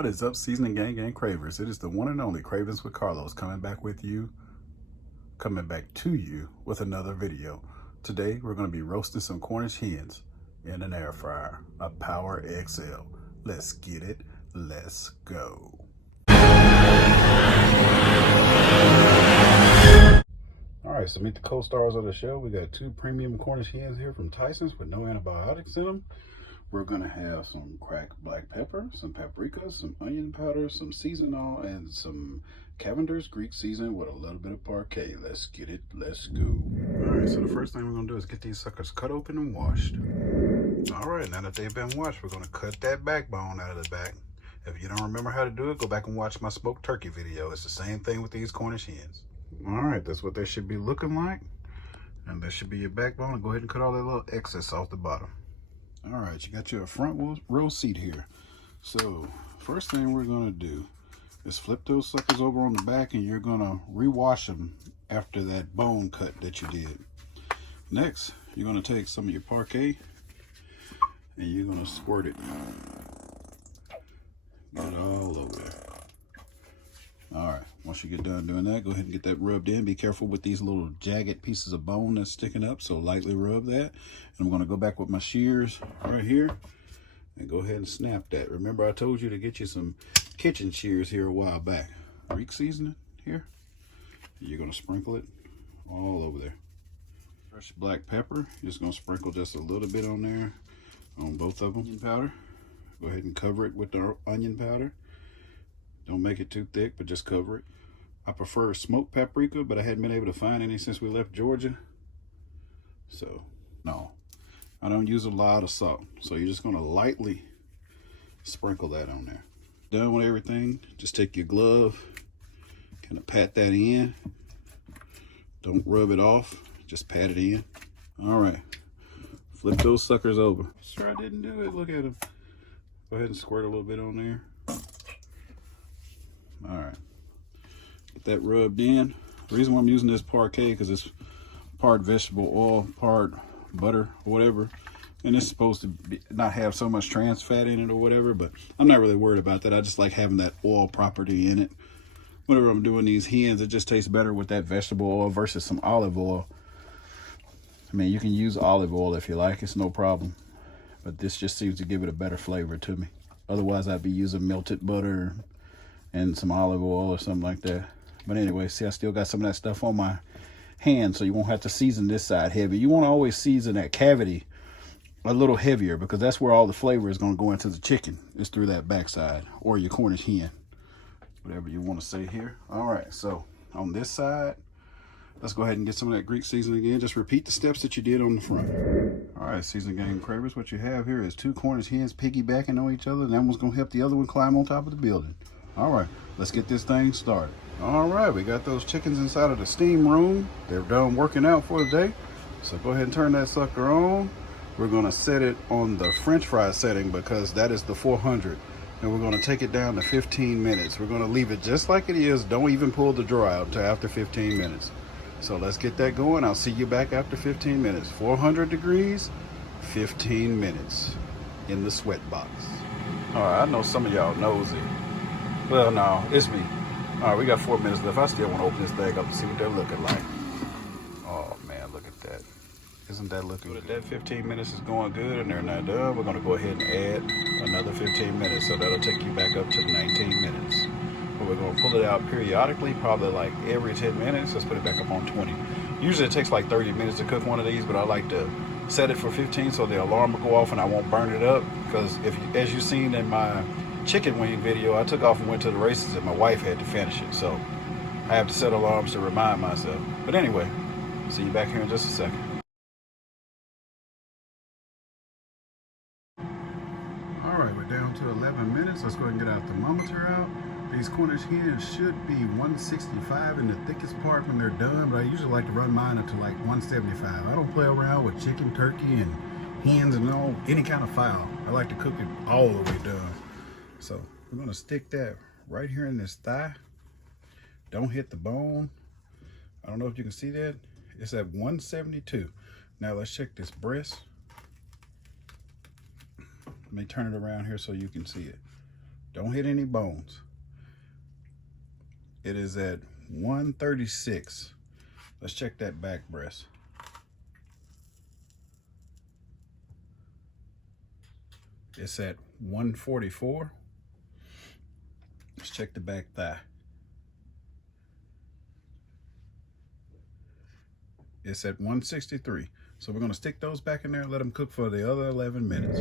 What is up, Seasoning Gang Cravers? It is the one and only Cravens with Carlos coming back to you with another video. Today we're going to be roasting some Cornish hens in an air fryer, a Power XL. Let's get it. Let's go. Alright, so meet the co-stars of the show. We got two premium Cornish hens here from Tyson's with no antibiotics in them. We're going to have some cracked black pepper, some paprika, some onion powder, some seasonal, and some Cavender's Greek seasoning with a little bit of parquet. Let's get it. Let's go. Alright, so the first thing we're going to do is get these suckers cut open and washed. Alright, now that they've been washed, we're going to cut that backbone out of the back. If you don't remember how to do it, go back and watch my smoked turkey video. It's the same thing with these Cornish hens. Alright, that's what they should be looking like. And that should be your backbone. Go ahead and cut all that little excess off the bottom. Alright, you got your front row seat here. So, first thing we're going to do is flip those suckers over on the back, and you're going to rewash them after that bone cut that you did. Next, you're going to take some of your parquet and you're going to squirt it. Get it all over there. Alright, once you get done doing that, go ahead and get that rubbed in. Be careful with these little jagged pieces of bone that's sticking up, so lightly rub that. And I'm going to go back with my shears right here and go ahead and snap that. Remember I told you to get you some kitchen shears here a while back. Greek seasoning here. You're going to sprinkle it all over there. Fresh black pepper, you're just going to sprinkle just a little bit on there, on both of them. Onion powder, go ahead and cover it with the onion powder. Don't make it too thick, but just cover it. I prefer smoked paprika, but I hadn't been able to find any since we left Georgia. So, no. I don't use a lot of salt. So you're just going to lightly sprinkle that on there. Done with everything, just take your glove, kind of pat that in. Don't rub it off, just pat it in. All right, flip those suckers over. Sure I didn't do it, look at them. Go ahead and squirt a little bit on there. All right, get that rubbed in. The reason why I'm using this parquet because it's part vegetable oil, part butter, or whatever, and it's supposed to not have so much trans fat in it or whatever, but I'm not really worried about that. I just like having that oil property in it. Whenever I'm doing these hens, it just tastes better with that vegetable oil versus some olive oil. I mean, you can use olive oil if you like, it's no problem, but this just seems to give it a better flavor to me. Otherwise, I'd be using melted butter and some olive oil or something like that. But anyway, see, I still got some of that stuff on my hand, so you won't have to season this side heavy. You want to always season that cavity a little heavier because that's where all the flavor is going to go into the chicken, is through that backside, or your Cornish hen, whatever you want to say here. All right, so on this side, let's go ahead and get some of that Greek seasoning again. Just repeat the steps that you did on the front. All right, Seasoning Gang Cravers, what you have here is two Cornish hens piggybacking on each other. That one's going to help the other one climb on top of the building. All right, let's get this thing started. All right, we got those chickens inside of the steam room. They're done working out for the day. So go ahead and turn that sucker on. We're gonna set it on the French fry setting because that is the 400. And we're gonna take it down to 15 minutes. We're gonna leave it just like it is. Don't even pull the drawer out until after 15 minutes. So let's get that going. I'll see you back after 15 minutes. 400 degrees, 15 minutes in the sweat box. All right, I know some of y'all knows it. Well, no, it's me. All right, we got 4 minutes left. I still want to open this thing up and see what they're looking like. Oh, man, look at that. Isn't that looking good? That 15 minutes is going good and they're not done. We're going to go ahead and add another 15 minutes. So that'll take you back up to 19 minutes. But we're going to pull it out periodically, probably like every 10 minutes. Let's put it back up on 20. Usually it takes like 30 minutes to cook one of these, but I like to set it for 15 so the alarm will go off and I won't burn it up. Because as you've seen in my chicken wing video, I took off and went to the races and my wife had to finish it, so I have to set alarms to remind myself. But anyway, see you back here in just a second. All right, we're down to 11 minutes. Let's go ahead and get our thermometer out. These Cornish hens should be 165 in the thickest part when they're done, but I usually like to run mine up to like 175. I don't play around with chicken, turkey, and hens and all, any kind of fowl. I like to cook it all the way done. So we're going to stick that right here in this thigh. Don't hit the bone. I don't know if you can see that. It's at 172. Now let's check this breast. Let me turn it around here so you can see it. Don't hit any bones. It is at 136. Let's check that back breast. It's at 144. Let's check the back thigh. It's at 163. So we're gonna stick those back in there and let them cook for the other 11 minutes.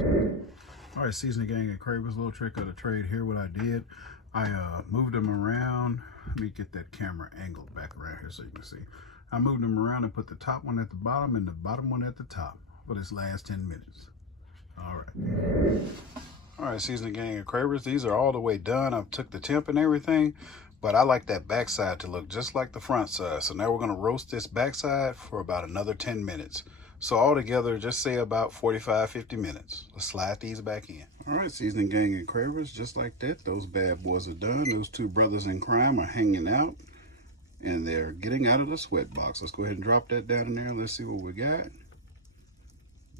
All right, seasoning gang at Craver's, little trick of the trade here. What I did, I moved them around. Let me get that camera angled back around here so you can see. I moved them around and put the top one at the bottom and the bottom one at the top for this last 10 minutes. All right, seasoning gang at Craver's, these are all the way done. I've took the temp and everything, but I like that backside to look just like the front side. So now we're gonna roast this backside for about another 10 minutes. So altogether, just say about 45, 50 minutes. Let's slide these back in. All right, seasoning gang and Cravers, just like that, those bad boys are done. Those two brothers in crime are hanging out and they're getting out of the sweat box. Let's go ahead and drop that down in there. Let's see what we got.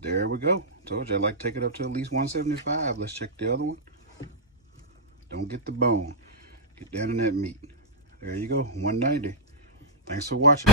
There we go. Told you I'd like to take it up to at least 175. Let's check the other one. Don't get the bone. Get down in that meat. There you go, 190. Thanks for watching.